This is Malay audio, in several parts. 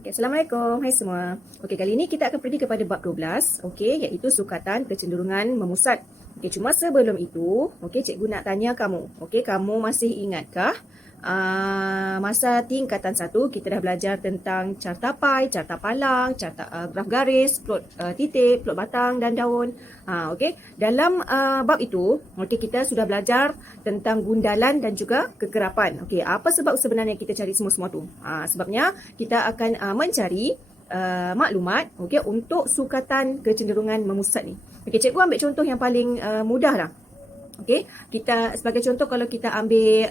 Okey, Assalamualaikum. Hai semua. Okey, kali ini kita akan pergi kepada bab 12, okey, iaitu sukatan kecenderungan memusat. Okey, cuma sebelum itu, okey, cikgu nak tanya kamu. Okey, kamu masih ingatkah masa tingkatan 1 kita dah belajar tentang carta pai, carta palang, carta graf garis, plot titik, plot batang dan daun. Okey, dalam bab itu, okey, kita sudah belajar tentang gundalan dan juga kegerapan. Okey, apa sebab sebenarnya kita cari semua-semua tu? Sebabnya kita akan mencari maklumat, okey, untuk sukatan kecenderungan memusat ni. Okey, cikgu ambil contoh yang paling mudah lah. Okey, kita sebagai contoh kalau kita ambil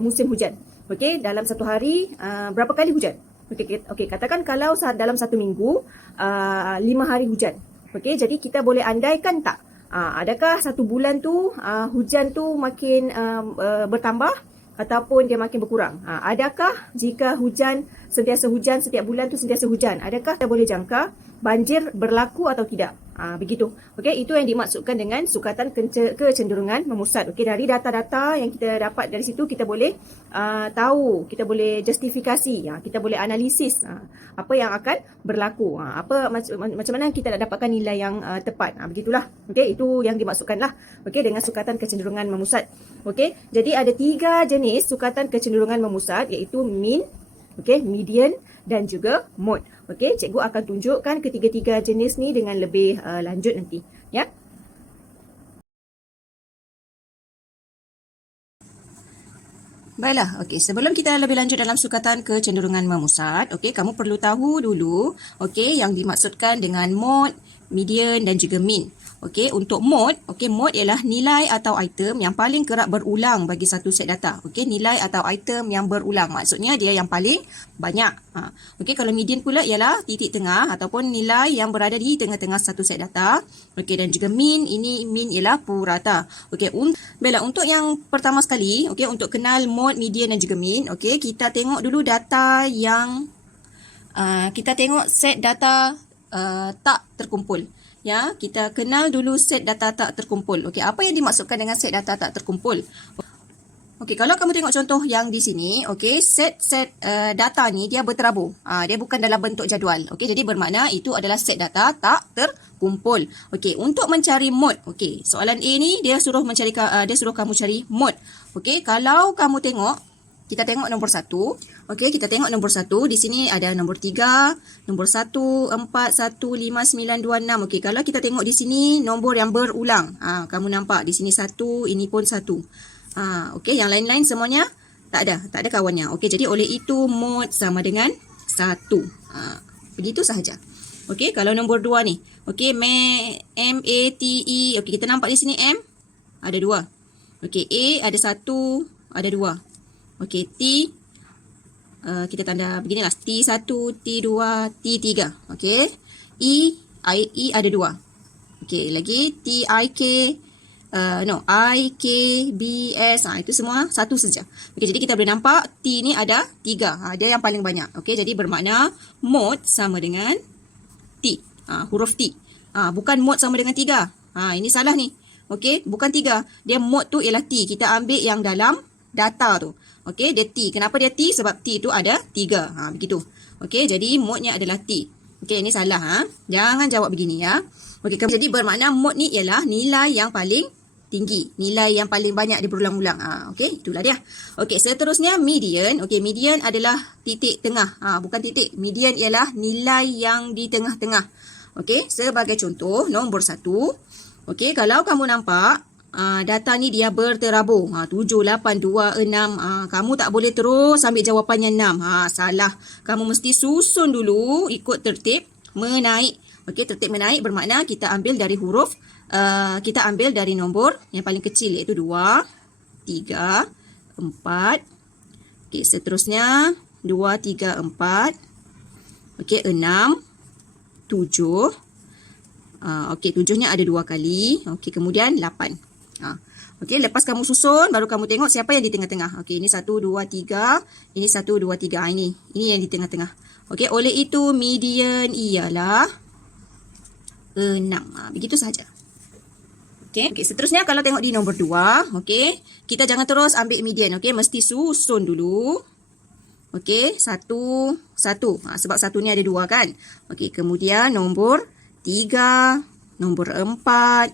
musim hujan. Okey, dalam satu hari berapa kali hujan? Okey, katakan kalau dalam satu minggu 5 hari hujan. Okey, jadi kita boleh andaikan tak? Adakah satu bulan tu hujan tu makin bertambah ataupun dia makin berkurang? Adakah jika hujan setiap bulan tu sentiasa hujan, adakah kita boleh jangka banjir berlaku atau tidak? Begitu. Okey, itu yang dimaksudkan dengan sukatan kecenderungan memusat. Okey, dari data-data yang kita dapat dari situ kita boleh tahu, kita boleh justifikasi, kita boleh analisis apa yang akan berlaku. Macam mana kita nak dapatkan nilai yang tepat. Begitulah. Okey, itu yang dimaksudkanlah. Okey, dengan sukatan kecenderungan memusat. Okey, jadi ada 3 jenis sukatan kecenderungan memusat, iaitu mean, okey, median dan juga mode. Okey, cikgu akan tunjukkan ketiga-tiga jenis ni dengan lebih lanjut nanti, ya. Baiklah, okey, sebelum kita lebih lanjut dalam sukatan kecenderungan memusat, okey, kamu perlu tahu dulu, okey, yang dimaksudkan dengan mode, median dan juga mean. Okey, untuk mode, okey, mode ialah nilai atau item yang paling kerap berulang bagi satu set data. Okey, nilai atau item yang berulang. Maksudnya dia yang paling banyak. Okey, kalau median pula ialah titik tengah ataupun nilai yang berada di tengah-tengah satu set data. Okey, dan juga mean, ini mean ialah purata. Okey, baiklah, untuk yang pertama sekali, okey, untuk kenal mode, median dan juga mean, okey, kita tengok dulu data yang kita tengok set data tak terkumpul. Ya, kita kenal dulu set data tak terkumpul. Okey, apa yang dimaksudkan dengan set data tak terkumpul? Okey, kalau kamu tengok contoh yang di sini, okey, set data ni dia berterabur. Dia bukan dalam bentuk jadual. Okey, jadi bermakna itu adalah set data tak terkumpul. Okey, untuk mencari mode, okey, soalan A ni dia suruh kamu cari mode. Okey, kalau kamu tengok, kita tengok nombor 1. Okey, kita tengok nombor 1. Di sini ada nombor 3, nombor 1, 4, 1, 5, 9, 2, 6. Okey, kalau kita tengok di sini nombor yang berulang. Kamu nampak di sini 1, ini pun 1. Okey, yang lain-lain semuanya tak ada kawannya. Okey, jadi oleh itu mode sama dengan 1. Begitu sahaja. Okey, kalau nombor 2 ni. Okey, M-A-T-E. Okey, kita nampak di sini M ada 2. Okey, A ada 1, ada 2. Okey, T, kita tanda beginilah. T1, T2, T3. Okey. E ada 2. Okey, lagi TIK, IKBS. Itu semua satu saja. Okey, jadi kita boleh nampak T ni ada 3. Dia yang paling banyak. Okey, jadi bermakna mode sama dengan T. Huruf T. Bukan mode sama dengan 3. Ini salah ni. Okey, bukan 3. Dia mode tu ialah T. Kita ambil yang dalam data tu. Okey, dia T. Kenapa dia T? Sebab T tu ada 3. Begitu. Okey, jadi mode-nya adalah T. Okey, ini salah. Jangan jawab begini ya. Okey, jadi bermakna mode ni ialah nilai yang paling tinggi. Nilai yang paling banyak dia berulang-ulang. Okey, itulah dia. Okey, seterusnya median. Okey, median adalah titik tengah. Bukan titik. Median ialah nilai yang di tengah-tengah. Okey, sebagai contoh, nombor 1. Okey, kalau kamu nampak, data ni dia berterabur. 7, 8, 2, 6. Kamu tak boleh terus ambil jawapannya 6. Salah. Kamu mesti susun dulu ikut tertib menaik. Okey, tertib menaik bermakna kita ambil dari huruf, kita ambil dari nombor yang paling kecil iaitu 2, 3, 4. Okey, seterusnya 2, 3, 4. Okey, 6, 7. Okey, 7-nya ada 2 kali. Okey, kemudian 8. Okey, lepas kamu susun, baru kamu tengok siapa yang di tengah-tengah. Okey, ini 1, 2, 3. Ini 1, 2, 3. Ini yang di tengah-tengah. Okey, oleh itu median ialah 6. Begitu sahaja. Okey, seterusnya kalau tengok di nombor 2, okey, kita jangan terus ambil median. Okey, mesti susun dulu. Okey, 1, 1. Sebab 1 ni ada 2 kan. Okey, kemudian nombor 3, nombor 4.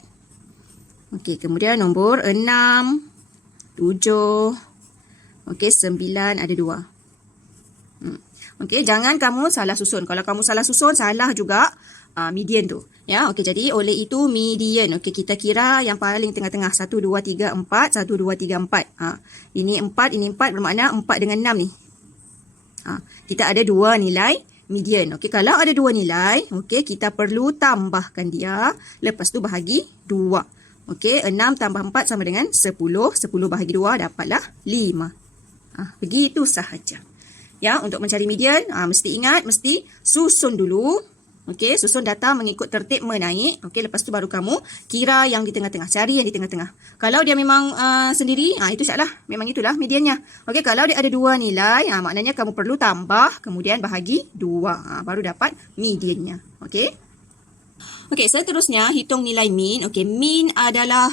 Okey, kemudian nombor 6, 7. Okey, 9 ada 2. Okey, jangan kamu salah susun. Kalau kamu salah susun, salah juga median tu. Ya, okey, jadi oleh itu median. Okey, kita kira yang paling tengah-tengah. 1, 2, 3, 4. 1, 2, 3, 4. Ini 4, ini 4 bermakna 4 dengan 6 ni. Kita ada 2 nilai median. Okey, kalau ada 2 nilai, okey, kita perlu tambahkan dia. Lepas tu bahagi 2. Okey, 6 tambah 4 sama dengan 10. 10 bahagi 2 dapatlah 5. Begitu sahaja. Ya, untuk mencari median, mesti ingat, mesti susun dulu. Okey, susun data mengikut tertib menaik. Okey, lepas tu baru kamu kira yang di tengah-tengah, cari yang di tengah-tengah. Kalau dia memang sendiri, itu salah. Memang itulah mediannya. Okey, kalau dia ada 2 nilai, maknanya kamu perlu tambah, kemudian bahagi 2. Baru dapat mediannya. Okey. Okey, seterusnya hitung nilai mean. Okey, mean adalah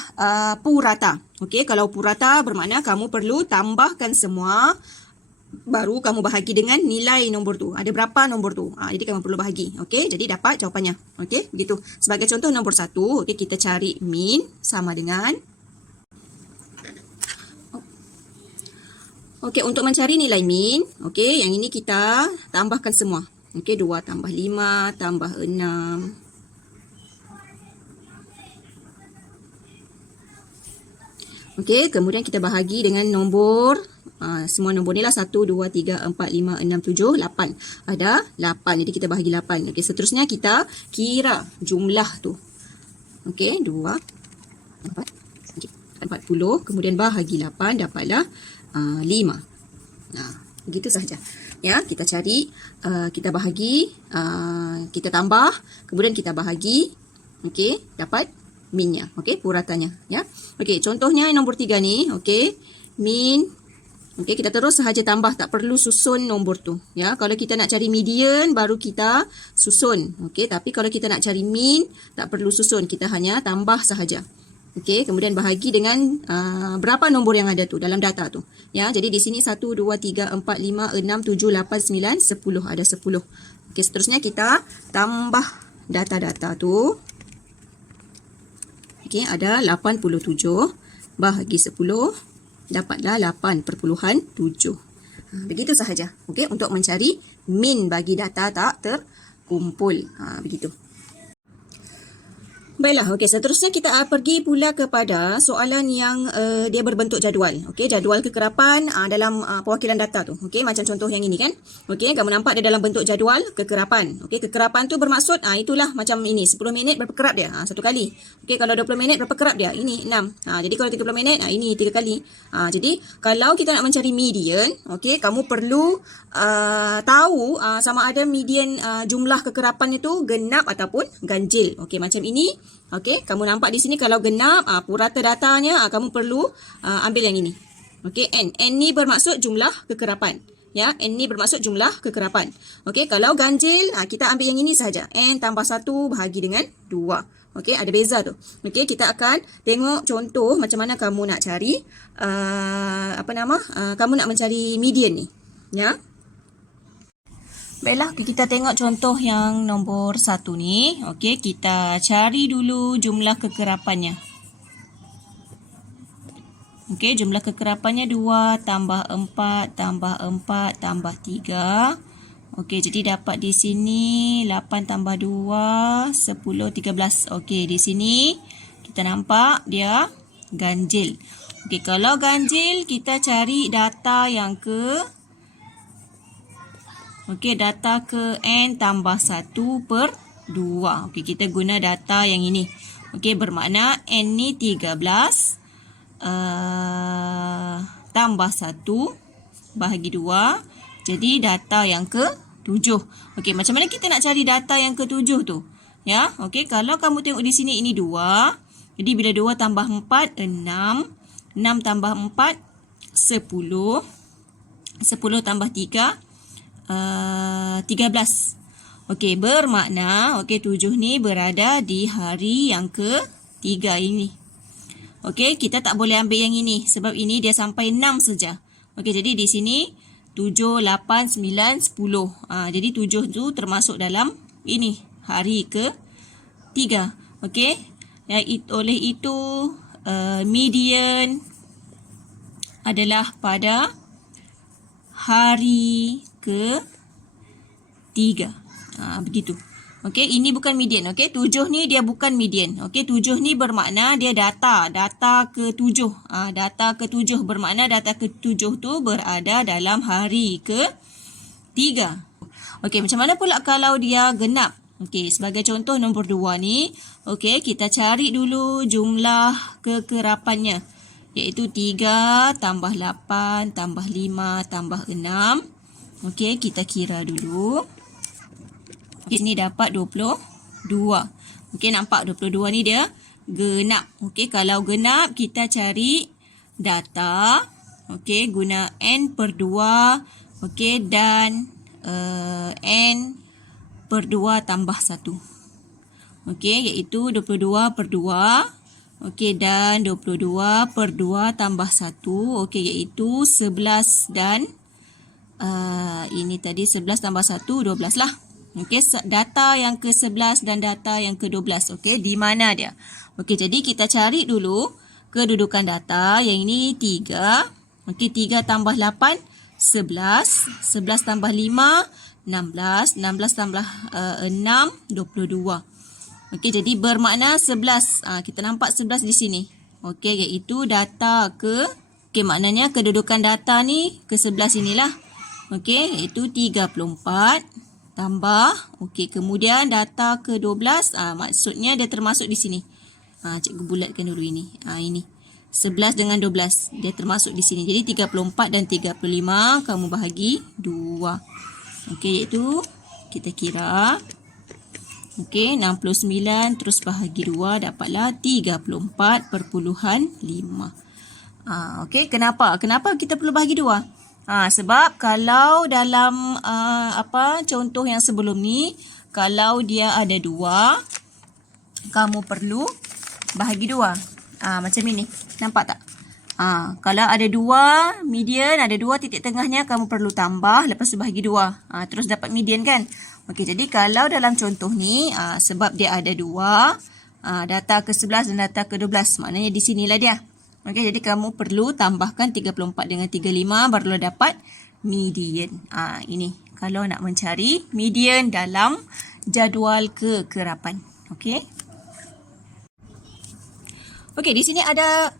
purata. Okey, kalau purata bermakna kamu perlu tambahkan semua, baru kamu bahagi dengan nilai nombor tu. Ada berapa nombor tu? Jadi kamu perlu bahagi. Okey, jadi dapat jawapannya. Okey, begitu. Sebagai contoh nombor 1, okey, kita cari mean sama dengan. Okey, untuk mencari nilai mean, okey, yang ini kita tambahkan semua. Okey, 2 tambah 5 tambah 6. Okey, kemudian kita bahagi dengan nombor. Semua nombor ni lah 1, 2, 3, 4, 5, 6, 7, 8. Ada 8. Jadi kita bahagi 8. Okey, seterusnya kita kira jumlah tu. Okey, 2, 4, 40. Kemudian bahagi 8 dapatlah 5. Begitu sahaja. Ya, kita cari, kita bahagi, kita tambah, kemudian kita bahagi. Okey, dapat mean-nya. Okey, puratanya. Ya. Okey, contohnya nombor 3 ni. Okey, mean. Okey, kita terus sahaja tambah, tak perlu susun nombor tu. Ya, kalau kita nak cari median, baru kita susun. Okey, tapi kalau kita nak cari mean, tak perlu susun. Kita hanya tambah sahaja. Okey, kemudian bahagi dengan berapa nombor yang ada tu dalam data tu. Ya, jadi di sini 1, 2, 3, 4, 5, 6, 7, 8, 9, 10. Ada 10. Okey, seterusnya kita tambah data-data tu. Okey, ada 87 bahagi 10. Dapatlah 8.7. Begitu sahaja. Okey, untuk mencari mean bagi data tak terkumpul. Begitu. Baiklah, okey, seterusnya kita pergi pula kepada soalan yang dia berbentuk jadual. Okey, jadual kekerapan dalam perwakilan data tu. Okey, macam contoh yang ini kan. Okey, kamu nampak dia dalam bentuk jadual kekerapan. Okey, kekerapan tu bermaksud itulah macam ini, 10 minit berapa kerap dia? Satu kali. Okey, kalau 20 minit berapa kerap dia? Ini 6. Jadi kalau 30 minit, ini 3 kali. Jadi kalau kita nak mencari median, okey, kamu perlu tahu sama ada median jumlah kekerapan itu genap ataupun ganjil. Okey, macam ini. Okey, kamu nampak di sini kalau genap, purata datanya, kamu perlu ambil yang ini. Okey, N. N ni bermaksud jumlah kekerapan. Ya, N ni bermaksud jumlah kekerapan. Okey, kalau ganjil, kita ambil yang ini saja. N tambah 1 bahagi dengan 2. Okey, ada beza tu. Okey, kita akan tengok contoh macam mana kamu nak cari, kamu nak mencari median ni. Ya. Baiklah, kita tengok contoh yang nombor 1 ni. Okey, kita cari dulu jumlah kekerapannya. Okey, jumlah kekerapannya 2 tambah 4 tambah 4 tambah 3. Okey, jadi dapat di sini 8 tambah 2, 10, 13. Okey, di sini kita nampak dia ganjil. Okey, kalau ganjil, kita cari data yang ke data ke N tambah 1/2. Okey, kita guna data yang ini. Okey, bermakna N ni 13 tambah 1 bahagi 2. Jadi data yang ke-7. Okey, macam mana kita nak cari data yang ke-7 tu? Ya, okey, kalau kamu tengok di sini ini 2. Jadi bila 2 tambah 4, 6. 6 tambah 4, 10. 10 tambah 3, 13. Okey, bermakna 7 ni berada di hari yang ke-3 ini. Okey, kita tak boleh ambil yang ini sebab ini dia sampai 6 saja. Okey, jadi di sini 7, 8, 9, 10. Jadi 7 tu termasuk dalam ini, hari ke-3. Okey. Oleh itu, median adalah pada hari ke-3. Begitu. Okey, ini bukan median. Okey, 7 ni dia bukan median. Okey, 7 ni bermakna dia data ke-7. Data ke-7 bermakna data ke-7 tu berada dalam hari ke-3. Okey, macam mana pula kalau dia genap? Okey, sebagai contoh nombor 2 ni, okey, kita cari dulu jumlah kekerapannya, iaitu 3 tambah 8 tambah 5 tambah 6. Okey, kita kira dulu. Okey, ni dapat 22. Okey, nampak 22 ni dia genap. Okey, kalau genap kita cari data. Okey, guna n per 2. Okey, dan n per 2 tambah 1. Okey, iaitu 22 per 2. Okey, dan 22 per 2 tambah 1. Okey, iaitu 11 dan ini tadi 11 tambah 1, 12 lah. Okey, data yang ke-11 dan data yang ke-12. Okey, di mana dia? Okey, jadi kita cari dulu kedudukan data. Yang ini 3. Okey, 3 tambah 8, 11. 11 tambah 5, 16. 16 tambah 6, 22. Okey, jadi bermakna 11. Kita nampak 11 di sini. Okey, iaitu data okey, maknanya kedudukan data ni ke-11 inilah. Okey, iaitu 34 tambah. Okey, kemudian data ke-12, maksudnya dia termasuk di sini. Cikgu bulatkan dulu ini. Ini 11 dengan 12 dia termasuk di sini. Jadi 34 dan 35 kamu bahagi 2. Okey, iaitu kita kira. Okey, 69 terus bahagi 2 dapatlah 34.5. Okey, kenapa kita perlu bahagi 2? Sebab kalau dalam contoh yang sebelum ni, kalau dia ada 2, kamu perlu bahagi 2. Macam ini. Nampak tak? Kalau ada 2 median, ada 2 titik tengahnya, kamu perlu tambah, lepas tu bahagi 2. Terus dapat median kan? Okey, jadi kalau dalam contoh ni, sebab dia ada 2, data ke-11 dan data ke-12, maknanya di sinilah dia. Okey, jadi kamu perlu tambahkan 34 dengan 35 barulah dapat median. Ini kalau nak mencari median dalam jadual kekerapan. Okey. Okey, di sini ada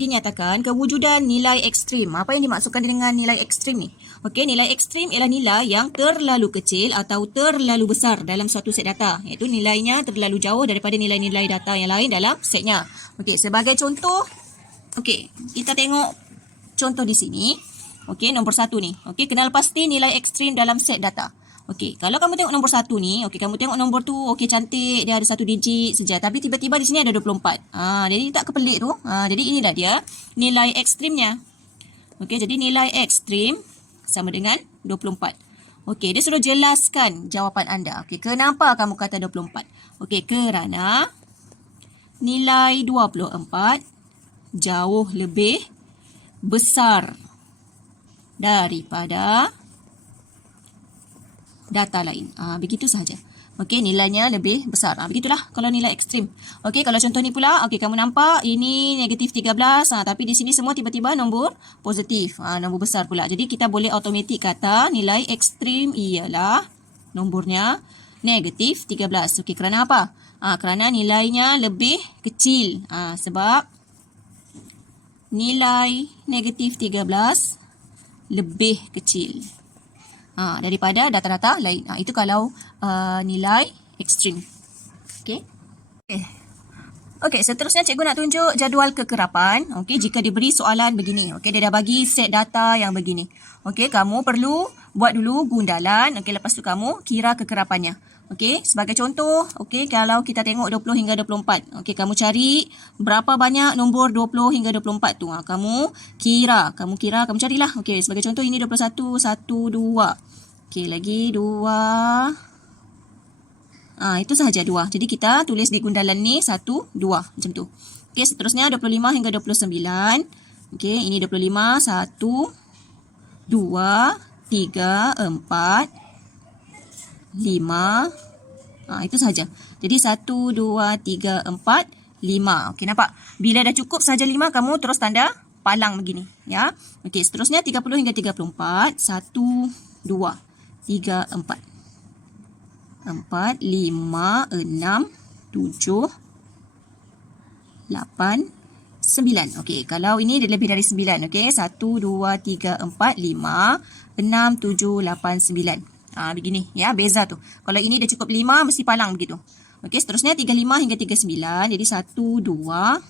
dinyatakan kewujudan nilai ekstrim. Apa yang dimaksudkan dengan nilai ekstrim ni? Okey, nilai ekstrim ialah nilai yang terlalu kecil atau terlalu besar dalam suatu set data. Iaitu nilainya terlalu jauh daripada nilai-nilai data yang lain dalam setnya. Okey, sebagai contoh, okey, kita tengok contoh di sini. Okey, nombor 1 ni. Okey, kenal pasti nilai ekstrim dalam set data. Okey, kalau kamu tengok nombor 1 ni, okey, kamu tengok nombor tu, okey, cantik, dia ada 1 digit saja. Tapi tiba-tiba di sini ada 24. Jadi tak kepelik tu. Jadi inilah dia nilai ekstrimnya. Okey, jadi nilai ekstrim sama dengan 24. Okey, dia suruh jelaskan jawapan anda. Okey, kenapa kamu kata 24? Okey, kerana nilai 24 jauh lebih besar daripada data lain. Begitu sahaja. Okey, nilainya lebih besar. Begitulah kalau nilai ekstrim. Okey, kalau contoh ni pula, okey, kamu nampak ini negatif 13, tapi di sini semua tiba-tiba nombor positif. Nombor besar pula. Jadi kita boleh automatik kata nilai ekstrim ialah nombornya negatif 13. Okey, kerana apa? Kerana nilainya lebih kecil. Sebab nilai negatif 13 lebih kecil daripada data-data lain. Itu kalau nilai ekstrim. Okey. Okey, seterusnya cikgu nak tunjuk jadual kekerapan. Okey, jika diberi soalan begini. Okey, dia dah bagi set data yang begini. Okey, kamu perlu buat dulu gundalan. Okey, lepas tu kamu kira kekerapannya. Okey, sebagai contoh, okey, kalau kita tengok 20 hingga 24. Okey, kamu cari berapa banyak nombor 20 hingga 24 tu. Kamu kamu carilah. Okey, sebagai contoh ini 21, 1, 2. Okey, lagi 2. Itu sahaja 2. Jadi kita tulis di gundalan ni 1, 2. Macam tu. Okey, seterusnya 25 hingga 29. Okey, ini 25, 1, 2, 3, 4, 5. Itu sahaja. Jadi 1, 2, 3, 4, 5. Okey, nampak? Bila dah cukup sahaja 5, kamu terus tanda palang begini. Ya. Okey, seterusnya 30 hingga 34. 1, 2, 3, 4. 4, 5, 6, 7, 8, 9. Okey, kalau ini dia lebih dari 9. Okey, 1, 2, 3, 4, 5, 6, 7, 8, 9. Begini. Ya, beza tu. Kalau ini dia cukup 5, mesti palang begitu. Okey, seterusnya 35 hingga 39. Jadi 1, 2,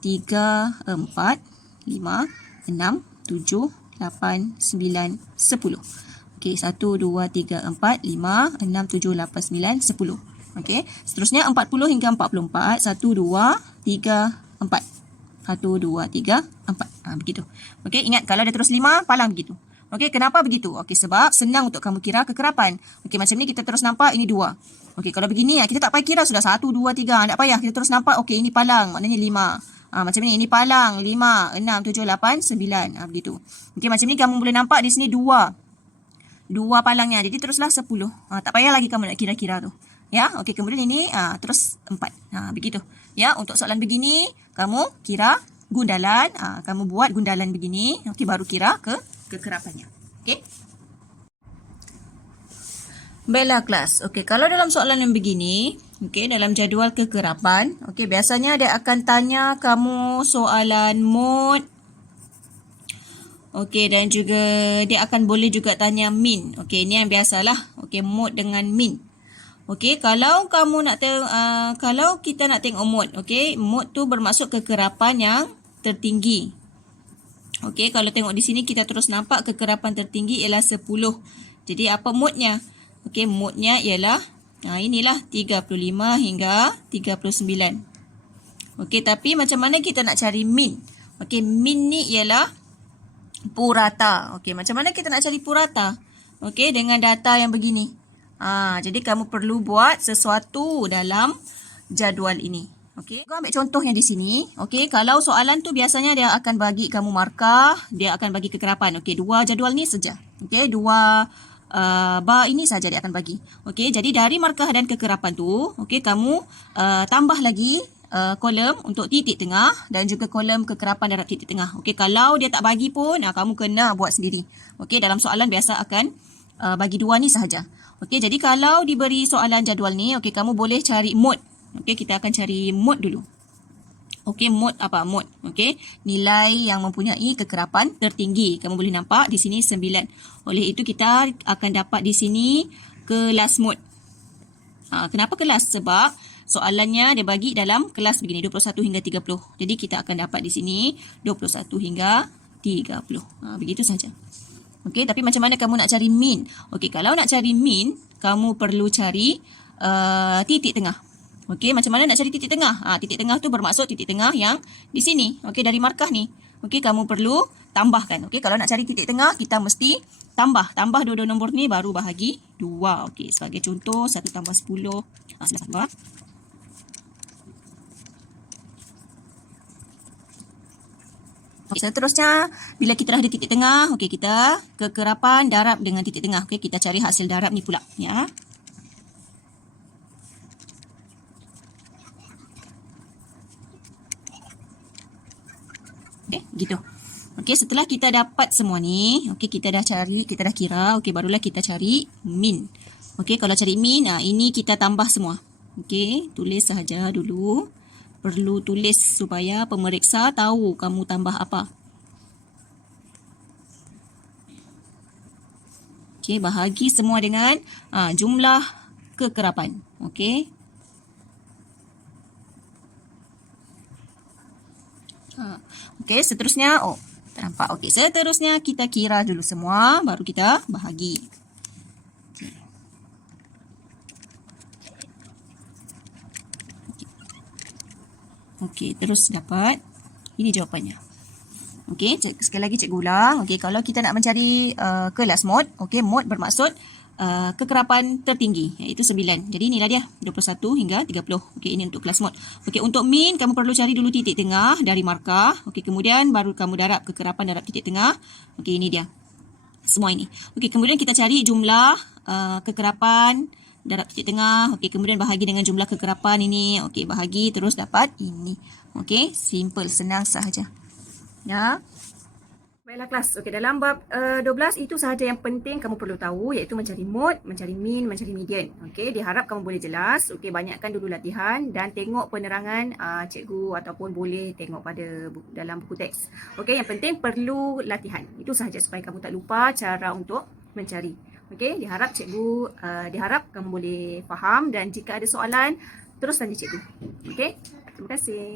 3, 4, 5, 6, 7, 8, 9, 10. Okey, 1, 2, 3, 4, 5, 6, 7, 8, 9, 10. Okey, seterusnya 40 hingga 44. 1, 2, 3, 4. 1, 2, 3, 4. Begitu. Okey, ingat kalau dia terus 5, palang begitu. Okey, kenapa begitu? Okey, sebab senang untuk kamu kira kekerapan. Okey, macam ni kita terus nampak ini 2. Okey, kalau begini kita tak payah kira sudah 1, 2, 3. Tak payah, kita terus nampak okey ini palang, maknanya 5. Macam ni palang 5, 6, 7, 8, 9. Begitu. Okey, macam ni kamu boleh nampak di sini 2 palangnya. Jadi teruslah 10. Tak payah lagi kamu nak kira-kira tu. Ya, okey, kemudian ini terus 4. Begitu. Ya, untuk soalan begini kamu kira gundalan, kamu buat gundalan begini, okey, baru kira kekerapannya. Okey. Baiklah kelas. Okey, kalau dalam soalan yang begini, okey, dalam jadual kekerapan, okey, biasanya dia akan tanya kamu soalan mod. Okey, dan juga dia akan boleh juga tanya min. Okey, ini yang biasalah. Okey, mod dengan min. Okey, kalau kamu nak kalau kita nak tengok mod, okey, mod tu bermaksud kekerapan yang tertinggi. Okey, kalau tengok di sini kita terus nampak kekerapan tertinggi ialah 10. Jadi apa modnya? Okey, modnya ialah inilah 35 hingga 39. Okey, tapi macam mana kita nak cari min? Okey, min ni ialah purata. Okey, macam mana kita nak cari purata? Okey, dengan data yang begini. Jadi kamu perlu buat sesuatu dalam jadual ini. Okey, aku ambil contoh yang di sini. Okey, kalau soalan tu biasanya dia akan bagi kamu markah, dia akan bagi kekerapan. Okey, 2 jadual ni saja. Okey, 2 bar ini saja dia akan bagi. Okey, jadi dari markah dan kekerapan tu, okey, kamu tambah lagi kolom untuk titik tengah dan juga kolom kekerapan darab titik tengah. Okey, kalau dia tak bagi pun kamu kena buat sendiri. Okey, dalam soalan biasa akan bagi 2 ni sahaja. Okey, jadi kalau diberi soalan jadual ni, okey, kamu boleh cari mod. Okey, kita akan cari mod dulu. Okey, mod apa? Mod. Okey, nilai yang mempunyai kekerapan tertinggi. Kamu boleh nampak di sini 9. Oleh itu kita akan dapat di sini kelas mod. Kenapa kelas? Sebab soalannya dia bagi dalam kelas begini 21 hingga 30. Jadi kita akan dapat di sini 21 hingga 30. Begitu saja. Okey, tapi macam mana kamu nak cari min? Okey, kalau nak cari min, kamu perlu cari titik tengah. Okey, macam mana nak cari titik tengah? Titik tengah tu bermaksud titik tengah yang di sini. Okey, dari markah ni. Okey, kamu perlu tambahkan. Okey, kalau nak cari titik tengah, kita mesti tambah dua-dua nombor ni baru bahagi 2. Okey, sebagai contoh 1 tambah 10. 11 tambah. Okay, seterusnya, bila kita dah ada titik tengah, okey, kita kekerapan darab dengan titik tengah. Okey, kita cari hasil darab ni pula, ya. Okey, gitu. Okey, setelah kita dapat semua ni, okey, kita dah kira, okey, barulah kita cari min. Okey, kalau cari min, ini kita tambah semua. Okey, tulis sahaja dulu. Perlu tulis supaya pemeriksa tahu kamu tambah apa. Okey, bahagi semua dengan jumlah kekerapan. Okey. Okey, seterusnya, tak nampak. Okey, seterusnya kita kira dulu semua, baru kita bahagi. Okey, terus dapat. Ini jawapannya. Okey, sekali lagi cikgu ulang. Okey, kalau kita nak mencari kelas mod, okey, mod bermaksud kekerapan tertinggi, iaitu 9. Jadi inilah dia, 21 hingga 30. Okey, ini untuk kelas mod. Okey, untuk min, kamu perlu cari dulu titik tengah dari markah. Okey, kemudian baru kamu darab kekerapan darab titik tengah. Okey, ini dia. semua ini. Okey, kemudian kita cari jumlah kekerapan darab titik tengah. Okey, kemudian bahagi dengan jumlah kekerapan ini. Okey, bahagi terus dapat ini. Okey, simple, senang sahaja. Ya. Baiklah kelas. Okey, dalam bab 12 itu sahaja yang penting kamu perlu tahu, iaitu mencari mode, mencari mean, mencari median. Okey, diharap kamu boleh jelas. Okey, banyakkan dulu latihan dan tengok penerangan cikgu ataupun boleh tengok pada dalam buku teks. Okey, yang penting perlu latihan. Itu sahaja supaya kamu tak lupa cara untuk mencari. Okey, diharap kamu boleh faham dan jika ada soalan terus tanya cikgu. Okey, terima kasih.